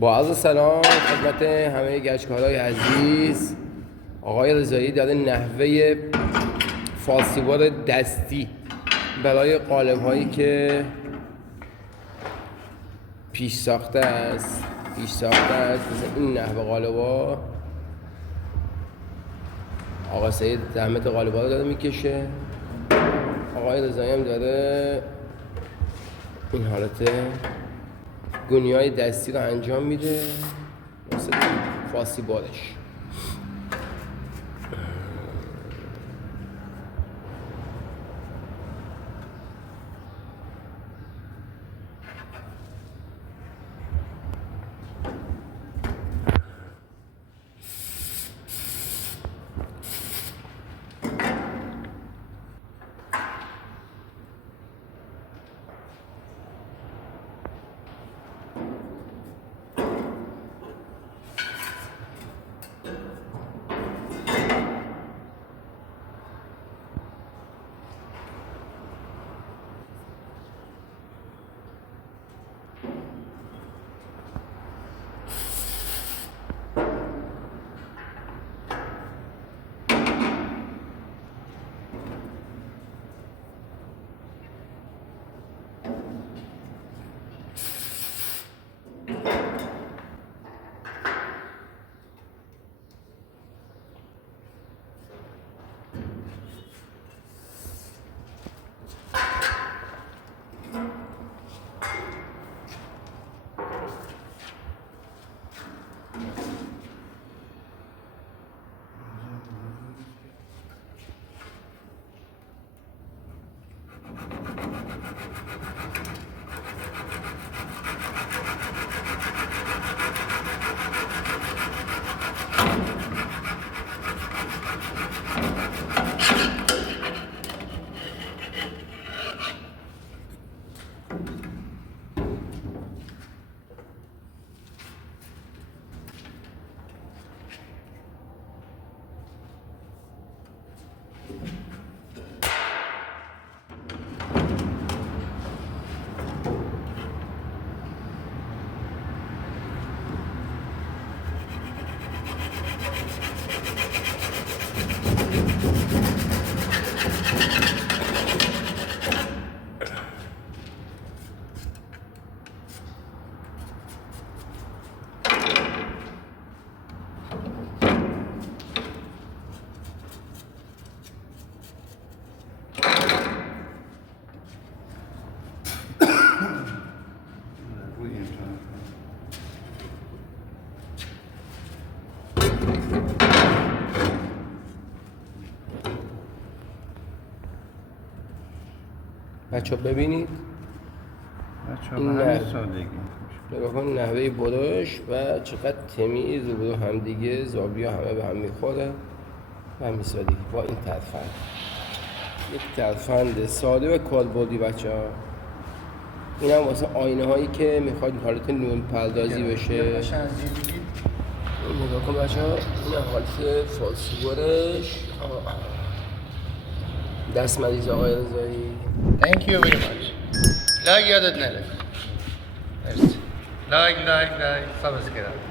با عرض سلام خدمت همه گچبری عزیز. آقای رضایی داره نحوه فالسیوار دستی برای قالب هایی که پیش ساخته است مثل این نحوه قالب ها. آقا سید زحمت قالب ها رو داره میکشه، آقای رضایی هم داره این حالت گونیای دستی رو انجام میده واسه فالسیوارش. بچه ها ببینید این نگاه کن نحوه برش و چقدر تمیز و همدیگه زاویه همه به هم میخوره و همین سادگی با این ترفند. یک ترفند ساده و کاربردی بچه ها. این هم واسه آینه هایی که میخواید حالت نون پردازی بشه. نگاه کن بچه ها، این حالت فالسیوارش. دست مریض آقای رضایی. Thank you very much. لایک یادت نره. مرسی. لایک سابسکرایب.